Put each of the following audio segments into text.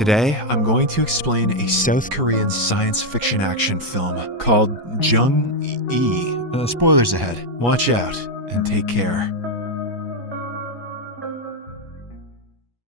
Today, I'm going to explain a South Korean science fiction action film called Jung-E. Spoilers ahead. Watch out and take care.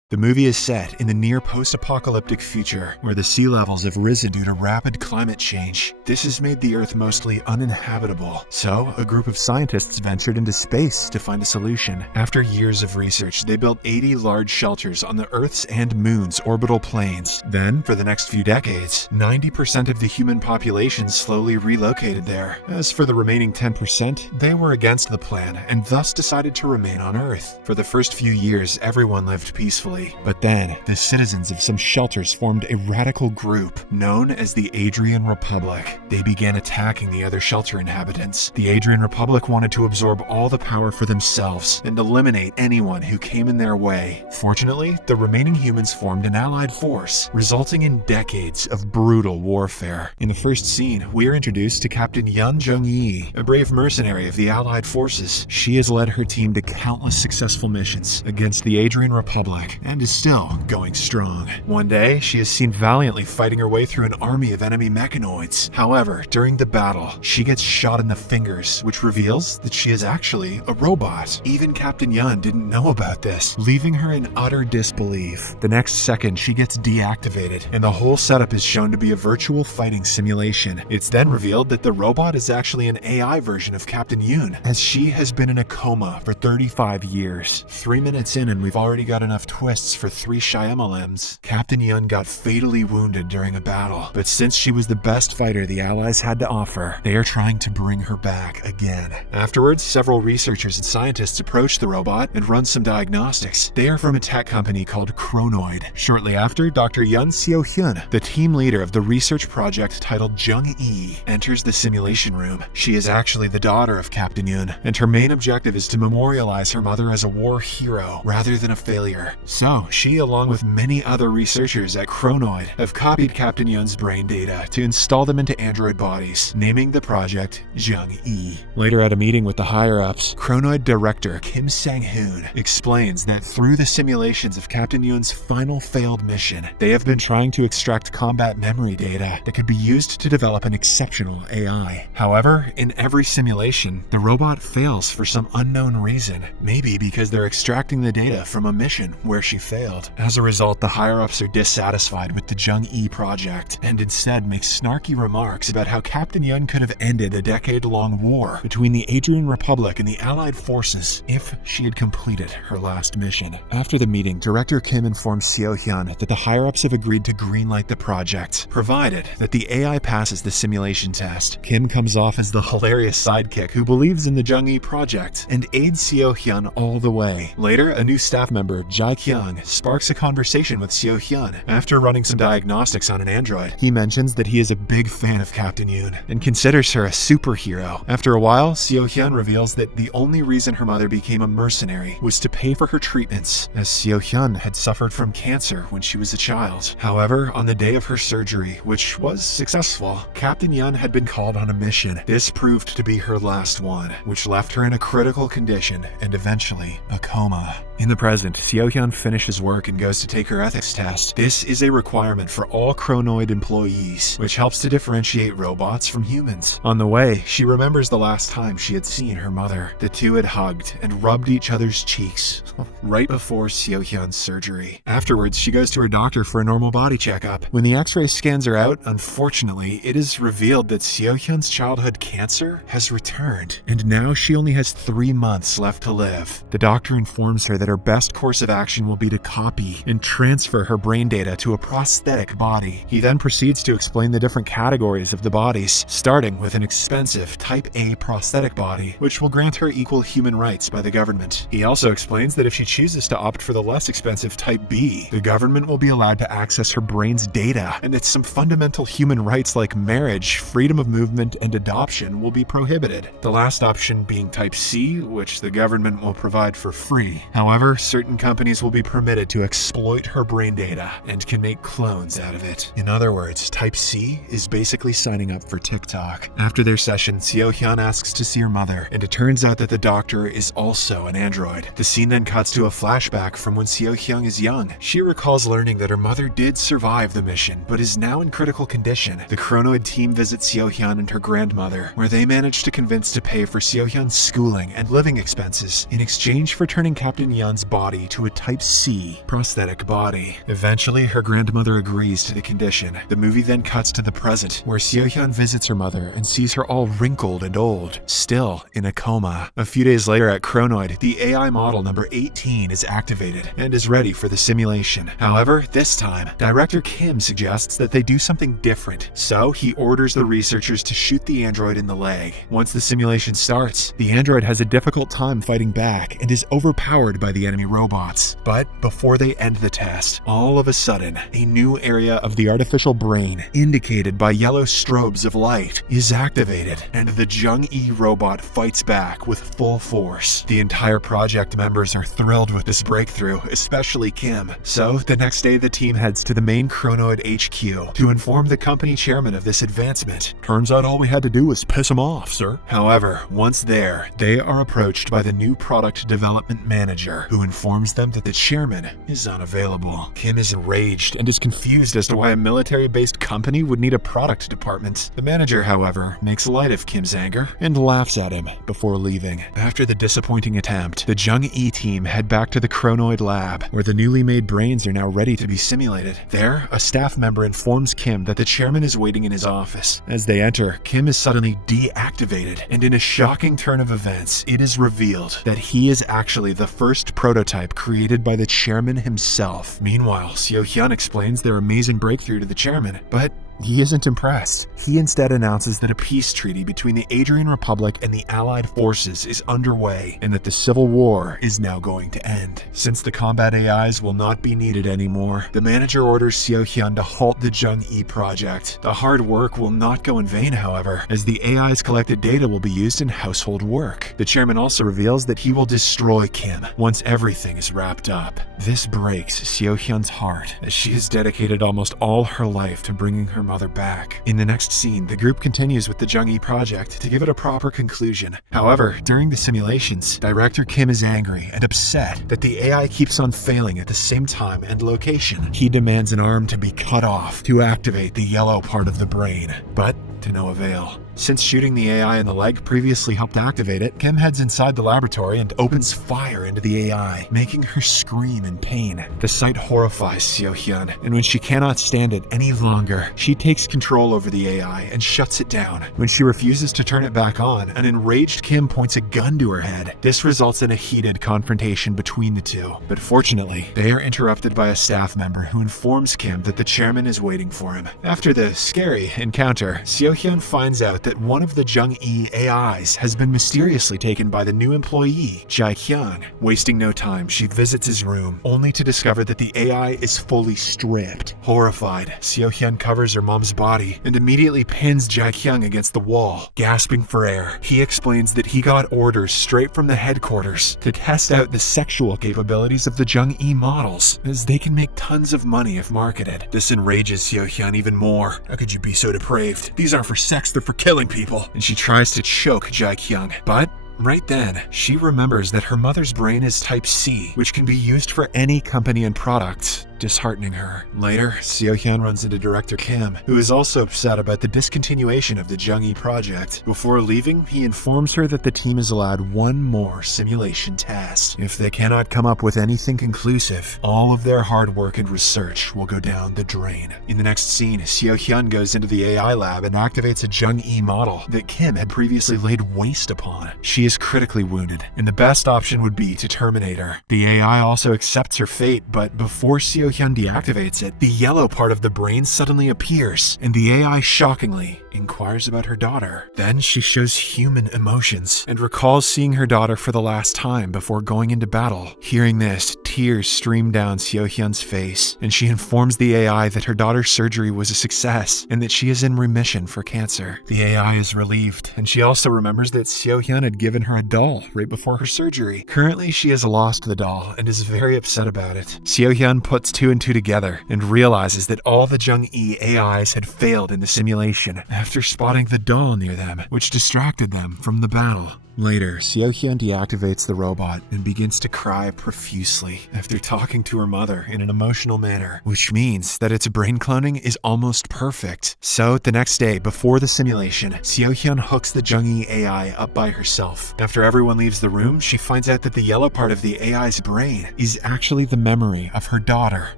The movie is set in the near post-apocalyptic future, where the sea levels have risen due to rapid climate change. This has made the Earth mostly uninhabitable, so a group of scientists ventured into space to find a solution. After years of research, they built 80 large shelters on the Earth's and Moon's orbital planes. Then, for the next few decades, 90% of the human population slowly relocated there. As for the remaining 10%, they were against the plan and thus decided to remain on Earth. For the first few years, everyone lived peacefully. But then, the citizens of some shelters formed a radical group known as the Adrian Republic. They began attacking the other shelter inhabitants. The Adrian Republic wanted to absorb all the power for themselves and eliminate anyone who came in their way. Fortunately, the remaining humans formed an allied force, resulting in decades of brutal warfare. In the first scene, we are introduced to Captain Yun Jung-E, a brave mercenary of the allied forces. She has led her team to countless successful missions against the Adrian Republic, and is still going strong. One day, she is seen valiantly fighting her way through an army of enemy mechanoids. However, during the battle, she gets shot in the fingers, which reveals that she is actually a robot. Even Captain Yun didn't know about this, leaving her in utter disbelief. The next second, she gets deactivated, and the whole setup is shown to be a virtual fighting simulation. It's then revealed that the robot is actually an AI version of Captain Yun, as she has been in a coma for 35 years. 3 minutes in and we've already got enough twists for 3 Shyamalems. Captain Yun got fatally wounded during a battle, but since she was the best fighter the Allies had to offer, they are trying to bring her back again. Afterwards, several researchers and scientists approach the robot and run some diagnostics. They are from a tech company called Chronoid. Shortly after, Dr. Yun Seo-hyun, the team leader of the research project titled Jung-E, enters the simulation room. She is actually the daughter of Captain Yun, and her main objective is to memorialize her mother as a war hero rather than a failure. So, she, along with many other researchers at Chronoid, have copied Captain Yun's brain data to install them into android bodies, naming the project Jung-E. Later at a meeting with the higher-ups, Chronoid director Kim Sang-hoon explains that through the simulations of Captain Yun's final failed mission, they have been trying to extract combat memory data that could be used to develop an exceptional AI. However, in every simulation, the robot fails for some unknown reason, maybe because they're extracting the data from a mission where she failed. As a result, the higher-ups are dissatisfied with the Jung-E project and instead make snarky remarks about how Captain Yun could have ended a decade-long war between the Adrian Republic and the Allied forces if she had completed her last mission. After the meeting, Director Kim informs Seo-hyun that the higher-ups have agreed to greenlight the project, provided that the AI passes the simulation test. Kim comes off as the hilarious sidekick who believes in the Jung-E project and aids Seo-hyun all the way. Later, a new staff member, Jae-kyung, sparks a conversation with Seo-hyun. After running some diagnostics on an android, he mentions that he is a big fan of Captain Yun and considers her a superhero. After a while, Seo-hyun reveals that the only reason her mother became a mercenary was to pay for her treatments, as Seo-hyun had suffered from cancer when she was a child. However, on the day of her surgery, which was successful, Captain Yun had been called on a mission. This proved to be her last one, which left her in a critical condition and eventually a coma. In the present, Seo-hyun finishes work and goes to take her ethics test. This is a requirement for all Chronoid employees, which helps to differentiate robots from humans. On the way, she remembers the last time she had seen her mother. The two had hugged and rubbed each other's cheeks right before Seo-hyun's surgery. Afterwards, she goes to her doctor for a normal body checkup. When the x-ray scans are out, unfortunately, it is revealed that Seo-hyun's childhood cancer has returned, and now she only has 3 months left to live. The doctor informs her that her best course of action will be to copy and transfer her brain data to a prosthetic body. He then proceeds to explain the different categories of the bodies, starting with an expensive Type A prosthetic body, which will grant her equal human rights by the government. He also explains that if she chooses to opt for the less expensive Type B, the government will be allowed to access her brain's data, and that some fundamental human rights like marriage, freedom of movement, and adoption will be prohibited. The last option being Type C, which the government will provide for free. However, However, certain companies will be permitted to exploit her brain data and can make clones out of it. In other words, Type C is basically signing up for TikTok. After their session, Seo-hyun asks to see her mother, and it turns out that the doctor is also an android. The scene then cuts to a flashback from when Seo-hyun is young. She recalls learning that her mother did survive the mission, but is now in critical condition. The Chronoid team visits Seo-hyun and her grandmother, where they manage to convince to pay for Seo-hyun's schooling and living expenses in exchange for turning Captain Yeon's body to a Type C prosthetic body. Eventually, her grandmother agrees to the condition. The movie then cuts to the present, where Seo-hyun visits her mother and sees her all wrinkled and old, still in a coma. A few days later at Chronoid, the AI model number 18 is activated and is ready for the simulation. However, this time, Director Kim suggests that they do something different, so he orders the researchers to shoot the android in the leg. Once the simulation starts, the android has a difficult time fighting back and is overpowered by the enemy robots. But before they end the test, all of a sudden, a new area of the artificial brain, indicated by yellow strobes of light, is activated, and the Jung-E robot fights back with full force. The entire project members are thrilled with this breakthrough, especially Kim. So, the next day the team heads to the main Chronoid HQ to inform the company chairman of this advancement. Turns out all we had to do was piss him off, sir. However, once there, they are approached by the new product development manager, who informs them that the chairman is unavailable. Kim is enraged and is confused as to why a military-based company would need a product department. The manager, however, makes light of Kim's anger and laughs at him before leaving. After the disappointing attempt, the Jung-E team head back to the Chronoid lab, where the newly made brains are now ready to be simulated. There, a staff member informs Kim that the chairman is waiting in his office. As they enter, Kim is suddenly deactivated, and in a shocking turn of events, it is revealed that he is actually the first prototype created by the chairman himself. Meanwhile, Seo-hyun explains their amazing breakthrough to the chairman, but he isn't impressed. He instead announces that a peace treaty between the Adrian Republic and the Allied forces is underway, and that the civil war is now going to end. Since the combat AIs will not be needed anymore, the manager orders Seo-hyun to halt the Jung-E project. The hard work will not go in vain, however, as the AI's collected data will be used in household work. The chairman also reveals that he will destroy Kim once everything is wrapped up. This breaks Seo-hyun's heart, as she has dedicated almost all her life to bringing her mother back. In the next scene, the group continues with the Jung-E project to give it a proper conclusion. However, during the simulations, Director Kim is angry and upset that the AI keeps on failing at the same time and location. He demands an arm to be cut off to activate the yellow part of the brain, but to no avail. Since shooting the AI in the leg previously helped activate it, Kim heads inside the laboratory and opens fire into the AI, making her scream in pain. The sight horrifies Seo-hyun, and when she cannot stand it any longer, she takes control over the AI and shuts it down. When she refuses to turn it back on, an enraged Kim points a gun to her head. This results in a heated confrontation between the two, but fortunately, they are interrupted by a staff member who informs Kim that the chairman is waiting for him. After the scary encounter, Seo-hyun finds out that one of the Jung-E AIs has been mysteriously taken by the new employee, Jae-kyung. Wasting no time, she visits his room, only to discover that the AI is fully stripped. Horrified, Seo-hyun covers her mom's body and immediately pins Jae-kyung against the wall. Gasping for air, he explains that he got orders straight from the headquarters to test out the sexual capabilities of the Jung-E models, as they can make tons of money if marketed. This enrages Seo-hyun even more. How could you be so depraved? These aren't for sex, they're for killing people. And she tries to choke Jae-kyung, but right then, she remembers that her mother's brain is Type C, which can be used for any company and product, disheartening her. Later, Seo-hyun runs into Director Kim, who is also upset about the discontinuation of the Jung-E project. Before leaving, he informs her that the team is allowed one more simulation test. If they cannot come up with anything conclusive, all of their hard work and research will go down the drain. In the next scene, Seo-hyun goes into the AI lab and activates a Jung-E model that Kim had previously laid waste upon. She is critically wounded, and the best option would be to terminate her. The AI also accepts her fate, but before Seo-hyun deactivates it, the yellow part of the brain suddenly appears, and the AI shockingly inquires about her daughter. Then she shows human emotions and recalls seeing her daughter for the last time before going into battle. Hearing this, Tears stream down Seo-hyun's face, and she informs the AI that her daughter's surgery was a success and that she is in remission for cancer. The AI is relieved, and she also remembers that Seo-hyun had given her a doll right before her surgery. Currently, she has lost the doll and is very upset about it. Seo-hyun puts two and two together and realizes that all the Jung-E AIs had failed in the simulation after spotting the doll near them, which distracted them from the battle. Later, Seo-hyun deactivates the robot and begins to cry profusely after talking to her mother in an emotional manner, which means that its brain cloning is almost perfect. So, the next day, before the simulation, Seo-hyun hooks the Jung-E AI up by herself. After everyone leaves the room, she finds out that the yellow part of the AI's brain is actually the memory of her daughter.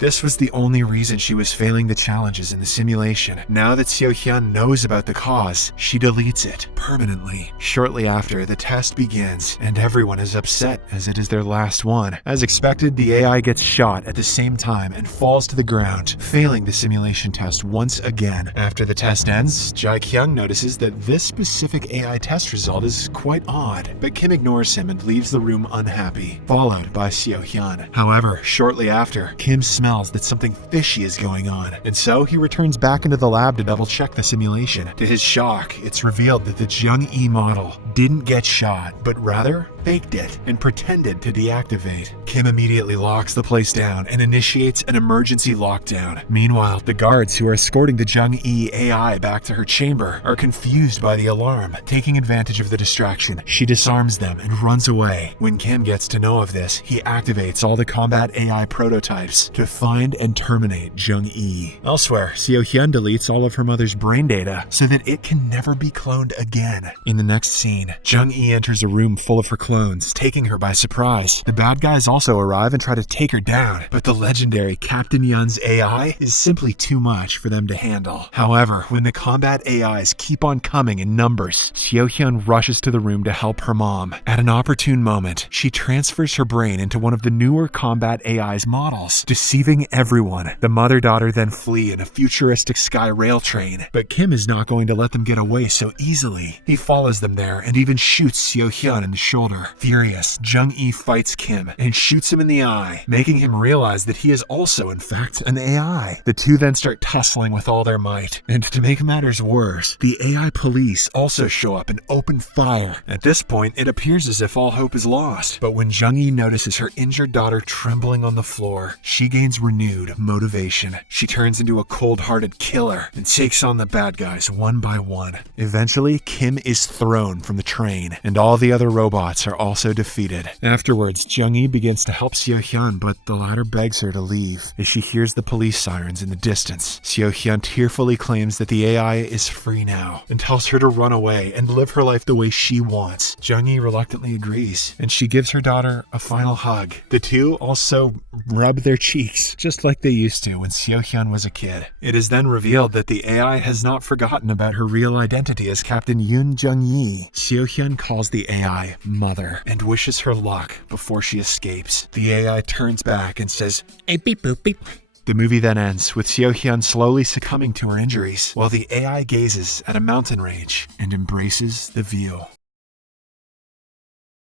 This was the only reason she was failing the challenges in the simulation. Now that Seo-hyun knows about the cause, she deletes it permanently. Shortly after, the test begins, and everyone is upset as it is their last one. As expected, the AI gets shot at the same time and falls to the ground, failing the simulation test once again. After the test ends, Jae-kyung notices that this specific AI test result is quite odd, but Kim ignores him and leaves the room unhappy, followed by Seo-hyun. However, shortly after, Kim smells that something fishy is going on, and so he returns back into the lab to double-check the simulation. To his shock, it's revealed that the Jung-E model didn't get shot, but rather faked it and pretended to deactivate. Kim immediately locks the place down and initiates an emergency lockdown. Meanwhile, the guards who are escorting the Jung-E AI back to her chamber are confused by the alarm. Taking advantage of the distraction, she disarms them and runs away. When Kim gets to know of this, he activates all the combat AI prototypes to find and terminate Jung-E. Elsewhere, Seo-hyun deletes all of her mother's brain data so that it can never be cloned again. In the next scene, Jung-E enters a room full of her clones, taking her by surprise. The bad guys also arrive and try to take her down, but the legendary Captain Yun's AI is simply too much for them to handle. However, when the combat AIs keep on coming in numbers, Seo-hyun rushes to the room to help her mom. At an opportune moment, she transfers her brain into one of the newer combat AI's models, deceiving everyone. The mother-daughter then flee in a futuristic sky rail train, but Kim is not going to let them get away so easily. He follows them there and even shoots Seo-hyun in the shoulder. Furious, Jung-E fights Kim and shoots him in the eye, making him realize that he is also, in fact, an AI. The two then start tussling with all their might, and to make matters worse, the AI police also show up and open fire. At this point, it appears as if all hope is lost, but when Jung-E notices her injured daughter trembling on the floor, she gains renewed motivation. She turns into a cold-hearted killer and takes on the bad guys one by one. Eventually, Kim is thrown from the train, and all the other robots are also defeated. Afterwards, Jung-E begins to help Seo-hyun, but the latter begs her to leave as she hears the police sirens in the distance. Seo-hyun tearfully claims that the AI is free now and tells her to run away and live her life the way she wants. Jung-E reluctantly agrees, and she gives her daughter a final hug. The two also rub their cheeks, just like they used to when Seo-hyun was a kid. It is then revealed that the AI has not forgotten about her real identity as Captain Yoon Jung-yi. Seo-hyun calls the AI Mother and wishes her luck before she escapes. The AI turns back and says, "Hey, beep boop beep." The movie then ends with Seo-hyun slowly succumbing to her injuries while the AI gazes at a mountain range and embraces the view.